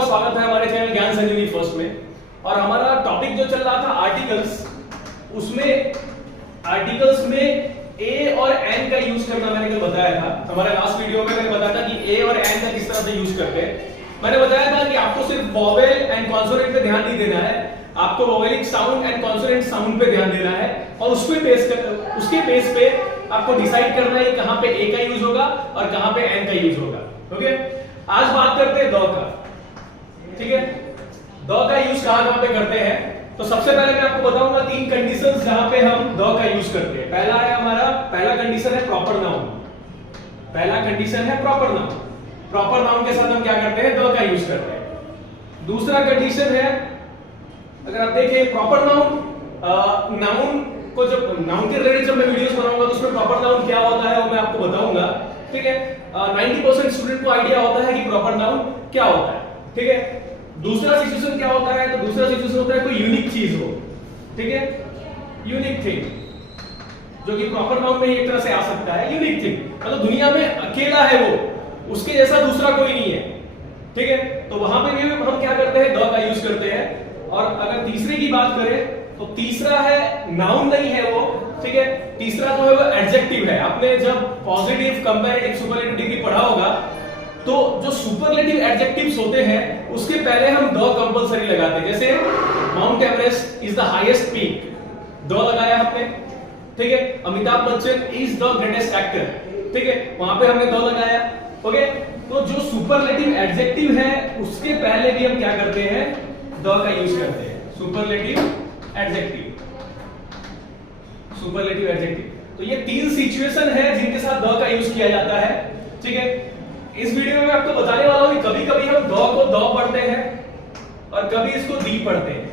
का स्वागत है हमारे चैनल ज्ञान संजीवनी फर्स्ट में। और हमारा टॉपिक जो चल रहा था आर्टिकल्स, उसमें आर्टिकल्स में ए और एन का यूज करना मैंने कल बताया था। हमारे लास्ट वीडियो में मैंने बताया था कि ए और एन का किस तरह से यूज करते हैं। मैंने बताया था कि आपको सिर्फ वोवेल एंड कॉन्सोनेंट पे ध्यान नहीं देना है, आपको वोवेलिक साउंड एंड कॉन्सोनेंट साउंड पे ध्यान देना है और उसके बेस पे आपको डिसाइड करना है कहां पे ए का यूज होगा और कहां पे एन का यूज होगा। ओके, आज बात करते हैं द का। ठीक है, द का यूज कहां पे करते हैं। तो सबसे पहले मैं आपको बताऊंगा तीन कंडीशंस जहां पे हम द का यूज करते हैं। पहला कंडीशन है प्रॉपर नाउन। पहला कंडीशन है प्रॉपर नाउन। प्रॉपर नाउन के साथ हम क्या करते हैं, द का यूज करते हैं। दूसरा कंडीशन है, अगर आप देखें प्रॉपर नाउन, नाउन को जब नाउन के रिलेटेड जब मैं वीडियोस बनाऊंगा तो उसमें प्रॉपर नाउन क्या होता है वो मैं आपको बताऊंगा। ठीक है, 90% स्टूडेंट को आइडिया होता है कि प्रॉपर नाउन क्या होता है। ठीक है, दूसरा सिचुएशन क्या होता है, तो दूसरा सिचुएशन होता है कोई यूनिक चीज हो। ठीक है, यूनिक थिंग, जो कि प्रॉपर नाउन में ही एक तरह से आ सकता है। यूनिक थिंग मतलब दुनिया में अकेला है वो, उसके जैसा दूसरा कोई नहीं है। ठीक है, तो वहां पे भी हम क्या करते हैं, द का यूज करते हैं। और अगर तीसरे की बात करें तो तीसरा है नाउन नहीं है वो। ठीक है, तीसरा जो है वो एडजेक्टिव है। आपने जब पॉजिटिव, कंपैरेटिव, सुपरलेटिव डिग्री पढ़ा होगा तो जो सुपरलेटिव एडजेक्टिव्स होते हैं उसके पहले हम द कंपलसरी लगाते हैं। जैसे mount Everest is the highest peak, the लगाया हमने। ठीक है, Amitabh Bachchan is the greatest actor. ठीक है, वहां पे हमने द लगाया। ओके, तो जो सुपरलेटिव एडजेक्टिव है उसके पहले भी हम क्या करते हैं, द का यूज करते हैं। Superlative adjective, superlative adjective. तो ये तीन सिचुएशन है जिनके साथ द का यूज किया जाता है। ठीक है, इस वीडियो में मैं आपको बताने वाला हूं कि कभी कभी हम द को द पढ़ते हैं और कभी इसको दी पढ़ते हैं।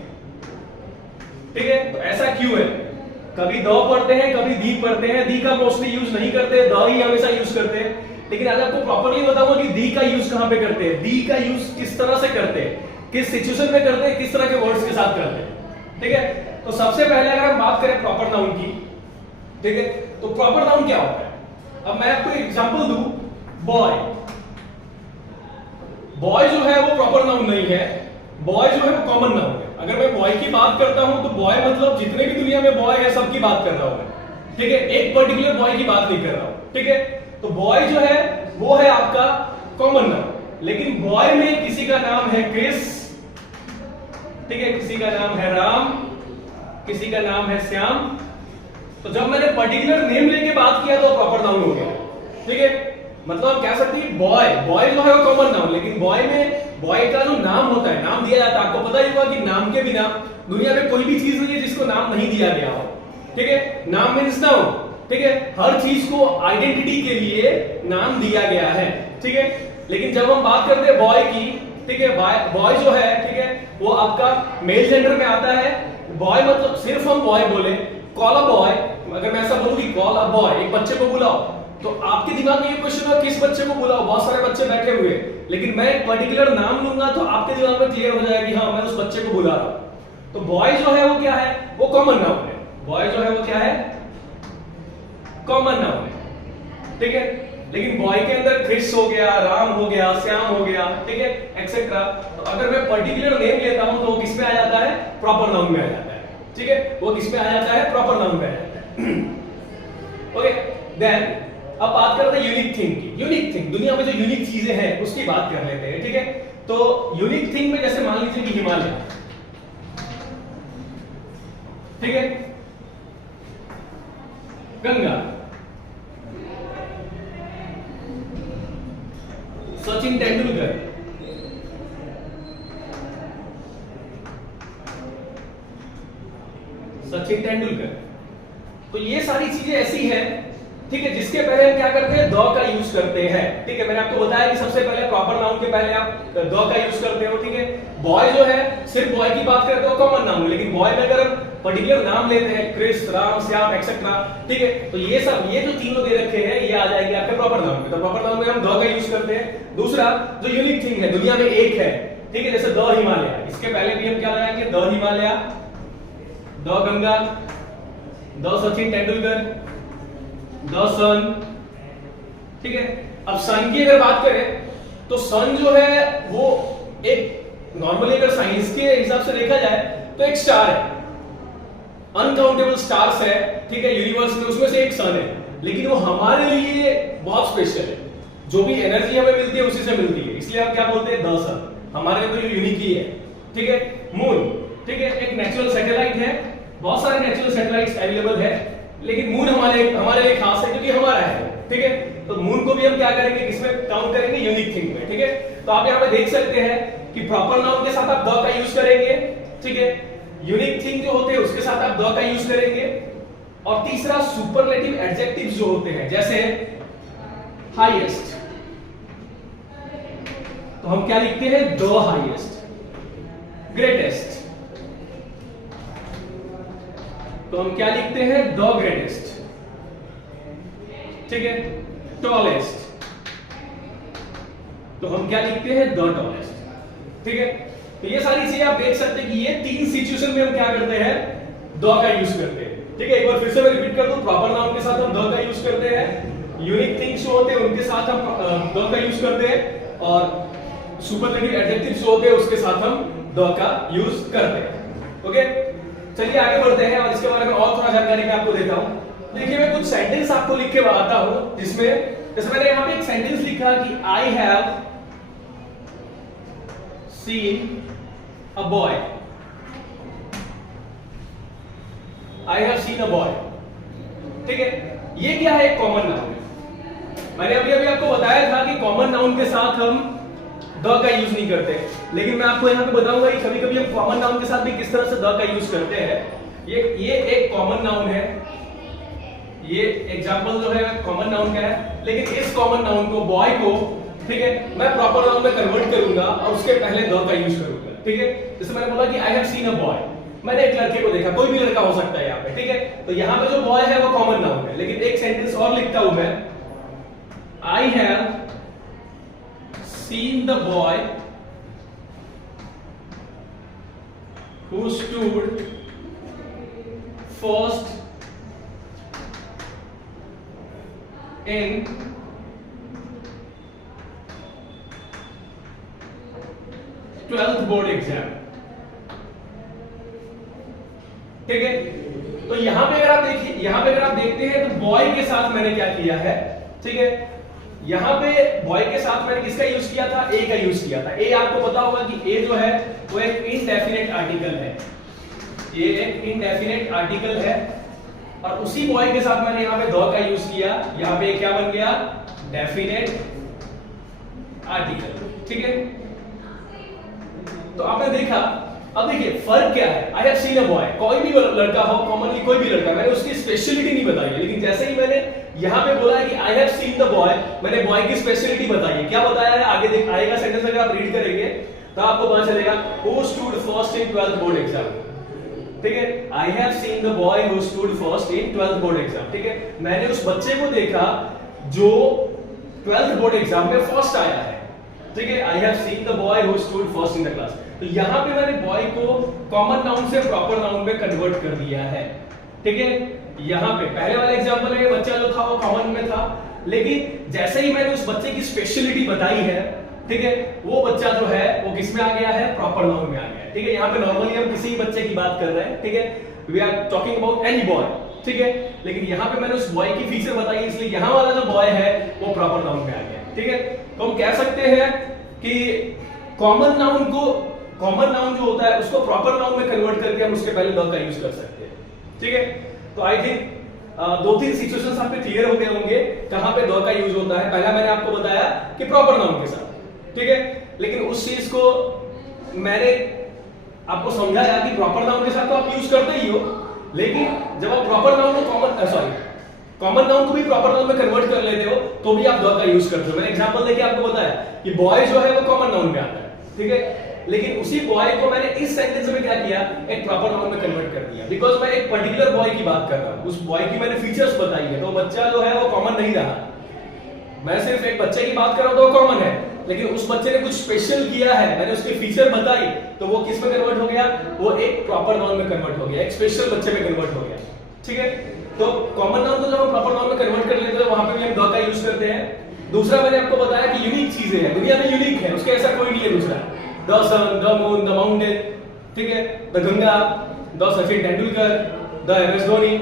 ठीक है, तो ऐसा क्यों है, कभी द पढ़ते हैं कभी दी पढ़ते हैं। दी का मोस्टली यूज नहीं करते, द ही हमेशा यूज करते हैं। लेकिन आज आपको प्रॉपर्ली बताऊंगा कि दी का यूज कहां पे करते हैं, दी का यूज किस तरह से करते हैं, किस सिचुएशन में करते हैं, किस तरह के वर्ड्स के साथ करते हैं। ठीक है, तो सबसे पहले अगर हम बात करें प्रॉपर नाउन की, ठीक है, तो प्रॉपर नाउन क्या होता है। अब मैं आपको एग्जांपल दूं, बॉय। बॉय जो है वो प्रॉपर नाउन नहीं है, बॉय जो है वो कॉमन नाउन है। अगर मैं बॉय की बात करता हूं तो बॉय मतलब जितने भी दुनिया में बॉय है सबकी बात कर रहा हूं मैं। ठीक है, एक पर्टिकुलर बॉय की बात नहीं कर रहा हूं। ठीक है, तो बॉय जो है वो है आपका कॉमन नाउन। लेकिन बॉय में किसी का नाम है क्रिस, ठीक है, किसी का नाम है राम, किसी का नाम है श्याम। तो जब मैंने पर्टिकुलर नेम लेके बात किया तो प्रॉपर नाउन हो गया। ठीक है, मतलब कह सकते हैं बॉय, बॉय जो है वो कॉमन नाउन, लेकिन बॉय में बॉय का जो नाम होता है, नाम दिया जाता है। आपको पता ही होगा कि नाम के बिना दुनिया में कोई भी चीज नहीं है जिसको नाम नहीं दिया गया हो। ठीक है, नाम मींस नाउन। ठीक है, हर चीज को आइडेंटिटी के लिए नाम दिया गया है। ठीक है, लेकिन जब हम बात करते हैं बॉय की, ठीक है, बॉय जो है, ठीक है, वो आपका मेल जेंडर में आता है। बॉय मतलब सिर्फ हम बॉय बोले, कॉल अ बॉय, अगर मैं ऐसा बोलूं कि कॉल अ बॉय, एक बच्चे को बुलाओ, तो आपके दिमाग में ये क्वेश्चन होगा किस बच्चे को बुलाओ, बहुत सारे बच्चे बैठे हुए। लेकिन मैं एक पर्टिकुलर नाम लूंगा तो आपके दिमाग में क्लियर हो जाएगा कि हाँ मैं उस बच्चे को बुला रहा हूं। तो बॉय जो है वो क्या है, वो कॉमन नाउन है। बॉय जो है वो क्या है, कॉमन नाउन है। ठीक है, लेकिन बॉय के अंदर क्रिस हो गया, राम हो गया, श्याम हो गया, ठीक है, एक्सेट्रा। तो अगर मैं पर्टिकुलर नेम लेता हूं तो वो किस में आ जाता है, प्रॉपर नाउन में आ जाता है। ठीक है, वो किस में आ जाता है, प्रॉपर नाउन में आ जाता है। ओके, देन अब बात करते हैं यूनिक थिंग की। यूनिक थिंग, दुनिया में जो यूनिक चीजें हैं उसकी बात कर लेते हैं। ठीक है, तो यूनिक थिंग में जैसे मान लीजिए कि हिमालय, ठीक है, गंगा, सचिन तेंदुलकर, सचिन तेंदुलकर। तो ये सारी चीजें ऐसी हैं, ठीक है, जिसके पहले हम क्या करते हैं, द का यूज करते हैं। ठीक है, मैंने आपको बताया कि सबसे पहले प्रॉपर नाउन के पहले आप द का यूज करते हो। ठीक है, बॉय जो है सिर्फ बॉय की बात करते हो, कॉमन नाउन। लेकिन बॉय में अगर हम पर्टिकुलर नाम लेते हैं, क्रिस, राम, श्याम, एक्सेट्रा, ठीक है, तो ये सब, ये जो तीनों दे रखे हैं ये आ जाएंगे आपके प्रॉपर नाउन में। तो प्रॉपर नाउन में हम द का यूज करते हैं। दूसरा जो यूनिक थिंग है, दुनिया में एक है, ठीक है, जैसे द हिमालय, इसके पहले भी हम क्या लगाएंगे, the Himalaya, the Ganga, the Sachin Tendulkar, the sun. ठीक है, अब सन की अगर बात करें तो सन जो है वो एक नॉर्मली अगर साइंस के हिसाब से देखा जाए तो एक स्टार है, अनकाउंटेबल स्टार्स है, ठीक है, यूनिवर्स में, उसमें से एक सन है, लेकिन वो हमारे लिए बहुत स्पेशल है। जो भी एनर्जी हमें मिलती है उसी से मिलती है, इसलिए हम क्या बोलते हैं, द सन। हमारे लिए तो यूनिक ही है, ठीक है। मून, ठीक है, एक नेचुरल सैटेलाइट है, बहुत सारे नेचुरल सैटेलाइट्स अवेलेबल है, लेकिन मून हमारे लिए खास है क्योंकि हमारा है, ठीक है। तो मून को भी हम क्या करेंगे, किसमें काउंट करेंगे, यूनिक थिंग में, ठीक है। तो आप यहाँ पे देख सकते हैं कि प्रॉपर नाउन के साथ आप द का यूज करेंगे, ठीक है। यूनिक थिंग जो होते हैं उसके साथ आप द का यूज करेंगे। और तीसरा सुपरलेटिव एडजेक्टिव्स जो होते हैं, जैसे हाईएस्ट, तो हम क्या लिखते हैं, द हाईएस्ट। ग्रेटेस्ट, तो हम क्या लिखते हैं, द ग्रेटेस्ट, ठीक है। टॉलेस्ट, तो हम क्या लिखते हैं, द टॉलेस्ट, ठीक है। तो ये सारी चीजें आप देख सकते हैं कि ये तीन सिचुएशन में हम क्या करते हैं, द का यूज करते हैं, ठीक है। एक बार फिर से मैं रिपीट कर दूं, प्रॉपर नाउन के साथ हम द का यूज करते हैं, यूनिक थिंग्स जो होते हैं उनके साथ हम द का यूज करते हैं, और सुपरलेटिव एडजेक्टिव्स जो होते हैं उसके साथ हम द का यूज करते हैं। ओके, चलिए आगे बढ़ते हैं और इसके बारे में और थोड़ा जानकारी मैं आपको देता हूं। देखिए, मैं कुछ सेंटेंस आपको लिख के बताता हूं, जिसमें जैसे मैंने यहां पे एक सेंटेंस लिखा कि I have seen a boy, I have seen a boy, ठीक है। ये क्या है, एक कॉमन नाउन है। मैंने अभी आपको बताया था कि कॉमन नाउन के साथ हम द का यूज नहीं करते, लेकिन मैं आपको यहाँ पे बताऊंगा कि कभी कभी हम कॉमन नाउन के साथ भी किस तरह से द का यूज करते हैं। ये एक कॉमन नाउन है, ये एग्जांपल जो है कॉमन नाउन का है, लेकिन इस कॉमन नाउन को, बॉय को, ठीक है, मैं प्रॉपर नाउन में कन्वर्ट करूंगा और उसके पहले द का यूज करूंगा, ठीक है। जैसे मैंने बोला कि I have seen a boy, मैंने एक लड़के को देखा, कोई भी लड़का हो सकता है यहाँ पे, ठीक है। तो यहाँ पे जो बॉय है वो कॉमन नाउन है, लेकिन एक सेंटेंस और लिखता हूं मैं, I have seen the boy who stood first in 12th board exam, ठीक है। तो यहां पे अगर आप देखिए, यहां पे अगर आप देखते हैं तो बॉय के साथ मैंने क्या किया है, ठीक है। यहां पे बॉय के साथ मैंने किसका यूज किया था, ए का यूज किया था। ए आपको पता होगा कि ए जो है वो एक इनडेफिनेट आर्टिकल है, ये एक इनडेफिनेट आर्टिकल है, और उसी बॉय के साथ मैंने यहां पे द का यूज किया, यहां पे क्या बन गया, डेफिनेट आर्टिकल, ठीक है। तो आपने देखा, अब देखिए फर्क क्या है, I have seen a boy, कोई भी लड़का हो, कॉमनली कोई भी लड़का, मैंने उसकी स्पेशलिटी नहीं बताई है, लेकिन जैसे ही मैंने यहां पे बोला है कि I have seen the boy, मैंने बॉय की स्पेशलिटी बताई है। क्या बताया है, आगे देख आएगा सेंटेंस, अगर आप रीड करेंगे तो आपको पता चलेगा, who stood first in 12th board exam, ठीक है। I have seen the boy who stood first in 12th board exam, ठीक है। मैंने उस बच्चे को देखा जो 12th बोर्ड एग्जाम में फर्स्ट आया है, ठीक है। I have seen the boy who stood first in the class. तो यहां पे मैंने बॉय को कॉमन नाउन से प्रॉपर नाउन में कन्वर्ट कर दिया है, ठीक है। यहां पे पहले वाला एग्जांपल में बच्चा जो था वो कॉमन में था, लेकिन जैसे ही मैंने उस बच्चे की स्पेशलिटी बताई है, ठीक है, वो बच्चा जो है वो किस में आ गया है, प्रॉपर नाउन में आ गया है, ठीक है। यहां पे नॉर्मली हम किसी बच्चे की बात कर रहे हैं, ठीक है, we are talking about any boy, ठीक है। लेकिन यहां पे मैंने उस बॉय की फीचर बताई, इसलिए यहां वाला जो बॉय है वो प्रॉपर नाउन में आ गया, ठीक है। तो हम कह सकते हैं कि कॉमन नाउन जो होता है उसको प्रॉपर नाउन में कन्वर्ट करके हम उसके पहले द का यूज कर सकते हैं, ठीक है। तो आई थिंक दो तीन सिचुएशंस आप पे क्लियर हो गए होंगे कहां पे द का यूज होता है। पहला मैंने आपको बताया कि प्रॉपर नाउन के साथ, ठीक है, लेकिन उस चीज को मैंने आपको समझाया कि प्रॉपर नाउन के साथ तो आप यूज करते ही हो, लेकिन जब आप प्रॉपर नाउन को कॉमन नाउन को भी प्रॉपर नाउन में कन्वर्ट कर लेते हो तो भी आप द का यूज करते हो। मैंने एग्जांपल देके आपको बताया कि बॉय जो है वो कॉमन नाउन में आता है, ठीक है, लेकिन उसी बॉय को मैंने इस सेंटेंस में क्या किया, एक प्रॉपर नाउन में कन्वर्ट कर दिया, बिकॉज मैं एक पर्टिकुलर बॉय की बात कर रहा हूं, उस बॉय की मैंने फीचर्स बताई है, तो बच्चा जो है वो कॉमन नहीं रहा। मैं सिर्फ एक बच्चे की बात कर रहा हूं तो वो कॉमन है, लेकिन उस बच्चे ने कुछ स्पेशल किया है, मैंने उसके फीचर बताई, तो वो किस में कन्वर्ट हो गया, वो एक प्रॉपर नाउन में कन्वर्ट हो गया, एक स्पेशल बच्चे में कन्वर्ट हो गया, ठीक है। तो कॉमन नाउन को जब हम प्रॉपर नाउन में कन्वर्ट कर लेते हैं वहां पे भी हम द का यूज करते हैं। दूसरा मैंने आपको बताया कि यूनिक चीजें हैं, दुनिया में यूनिक है, उसके ऐसा कोई नहीं है दूसरा, the sun, the moon, the mountain, ठीक है, the Ganga, the Sachin Tendulkar, the M S Dhoni,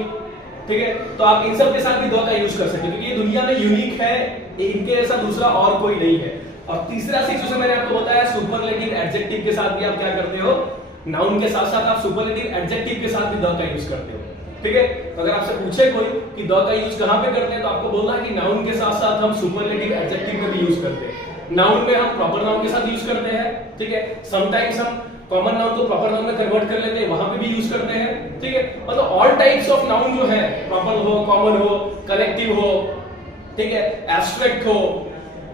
ठीक है। तो आप इन सब के साथ भी द का यूज कर सकते हो क्योंकि ये दुनिया में यूनिक है, इनके जैसा दूसरा और कोई नहीं है। और तीसरा चीज जो मैंने आपको बताया सुपरलेटिव एडजेक्टिव के साथ भी आप क्या करते हो, नाउन के साथ साथ आप सुपरलेटिव एडजेक्टिव के साथ भी द का यूज करते हो, ठीक है। तो अगर आपसे पूछे कोई कि द का यूज कहां पे करते हैं तो आपको बोलना है कि नाउन के साथ साथ हम सुपरलेटिव एडजेक्टिव में भी यूज करते हैं। नाउन में हम प्रॉपर नाउन के साथ यूज करते हैं, ठीक है। समटाइम्स हम कॉमन नाउन को प्रॉपर नाउन में कन्वर्ट कर लेते हैं, वहां पे भी यूज करते हैं, ठीक है। मतलब ऑल टाइप्स ऑफ नाउन जो है, प्रॉपर हो, कॉमन हो, कलेक्टिव हो, ठीक है, एब्स्ट्रैक्ट हो,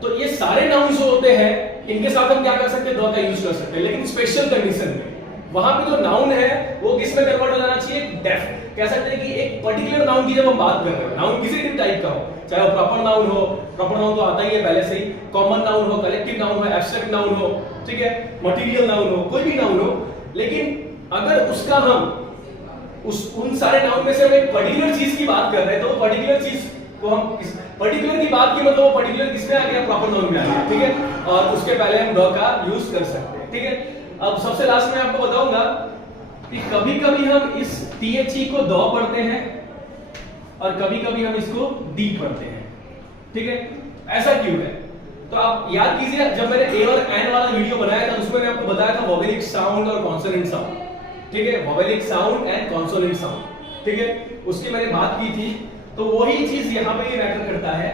तो ये सारे नाउन जो होते हैं इनके साथ हम क्या कर सकते हैं, द का यूज कर सकते हैं। लेकिन स्पेशल कंडीशन में वहां पे जो नाउन है वो किस में कन्वर्ट हो जाना चाहिए, डेफ, कह सकते हैं कि एक पर्टिकुलर नाउन की जब हम बात कर रहे हैं, नाउन किसी भी टाइप का हो, चाहे वो प्रॉपर नाउन हो, प्रॉपर नाउन तो आता ही है पहले से ही, कॉमन नाउन हो, कलेक्टिव नाउन हो, एब्स्ट्रैक्ट नाउन हो, ठीक है, मटेरियल नाउन हो, कोई भी नाउन हो, लेकिन अगर उसका हम उन सारे नाउन में से हम एक पर्टिकुलर चीज की बात कर रहे हैं तो वो पर्टिकुलर चीज को हम पर्टिकुलर की बात की मतलब वो पर्टिकुलर किसमें आ गया, प्रॉपर नाउन में आ गया, ठीक है। और उसके पहले हम द का यूज कर सकते हैं, ठीक है। अब सबसे लास्ट में आपको बताऊंगा कि कभी-कभी हम इस THE को द पढ़ते हैं और कभी-कभी हम इसको दी पढ़ते हैं, ठीक है। ऐसा क्यों है? तो आप याद कीजिए जब मैंने ए और एन वाला वीडियो बनाया था उसमें मैंने आपको बताया था वोवेलिक साउंड और कॉन्सोनेंट साउंड, ठीक है, वोवेलिक साउंड एंड कॉन्सोनेंट साउंड, ठीक है, उसकी मैंने बात की थी। तो वही चीज यहां पे ये मैटर करता है।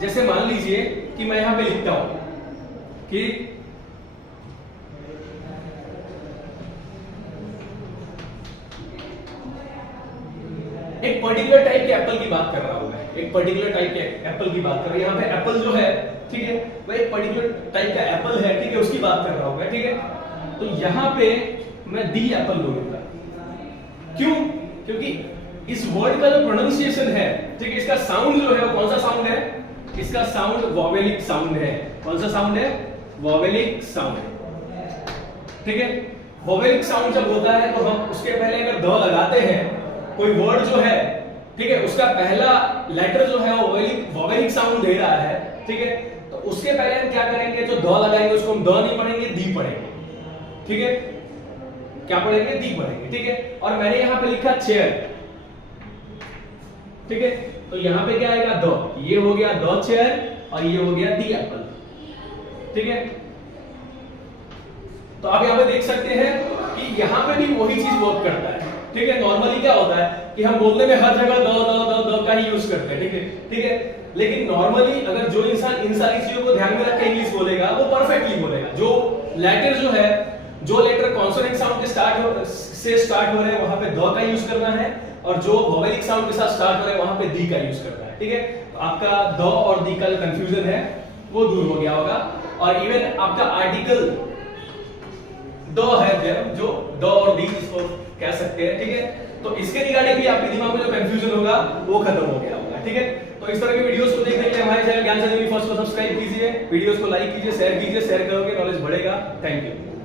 जैसे मान लीजिए कि मैं यहां पे लिखता हूं कि एक पर्टिकुलर टाइप के एप्पल की बात कर रहा हूं मैं, एक पर्टिकुलर टाइप के एप्पल की बात कर रहा हूं, यहाँ पे एप्पल जो है, ठीक है, वो एक पर्टिकुलर टाइप का एप्पल है, ठीक है, उसकी बात कर रहा हूं मैं, ठीक है। तो यहाँ पे मैं दी एप्पल बोलूंगा, क्यों? क्योंकि इस वर्ड का जो प्रोनाउंसिएशन है, ठीक है, इसका साउंड जो है वो कौन सा साउंड है, इसका साउंड वोवेलिक साउंड है। कौन सा साउंड है? वोवेलिक साउंड, ठीक है। वोवेलिक साउंड जब होता है तो हम उसके पहले अगर द लगाते हैं, कोई वर्ड जो है, ठीक है, उसका पहला लेटर जो है वो वोवेलिक साउंड दे रहा है, ठीक है, तो उसके पहले हम क्या करेंगे, जो द लगाएंगे उसको हम द नहीं पढ़ेंगे, दी पढ़ेंगे, ठीक है। क्या पढ़ेंगे? दी पढ़ेंगे, ठीक है। और मैंने यहां पे लिखा चेयर, ठीक है, तो यहां पे क्या आएगा? द, ये हो गया द चेयर और ये हो गया दी एप्पल, ठीक है। तो आप यहां पे देख सकते हैं कि यहां पे भी वही चीज वर्क करता है, ठीक है। नॉर्मली क्या होता है कि हम बोलने में हर जगह द का ही यूज करते हैं, ठीक है, ठीक है। लेकिन नॉर्मली अगर जो इंसान इन सारी चीजों को ध्यान में रख के इंग्लिश बोलेगा वो परफेक्टली बोलेगा। जो लेटर जो है, जो लेटर कॉन्सोनेंट साउंड के स्टार्ट हो रहे हैं वहां पे द का यूज करना है, और जो वोवेलिक साउंड के साथ स्टार्ट हो रहे हैं वहां पे दी का यूज करना है, ठीक है। तो आपका द और दी का जो कंफ्यूजन है वो दूर हो गया होगा। और इवन आपका आर्टिकल द है जो द और दी इसको कह सकते हैं, ठीक है। तो इसके रिगार्डिंग भी आपके दिमाग में जो कंफ्यूजन होगा वो खत्म हो गया होगा, ठीक है। तो इस तरह के वीडियोस को देखने के लिए हमारे चैनल ज्ञान संजीवनी फर्स्ट को सब्सक्राइब कीजिए, वीडियोस को लाइक कीजिए, शेयर कीजिए, शेयर करोगे नॉलेज बढ़ेगा। Thank you.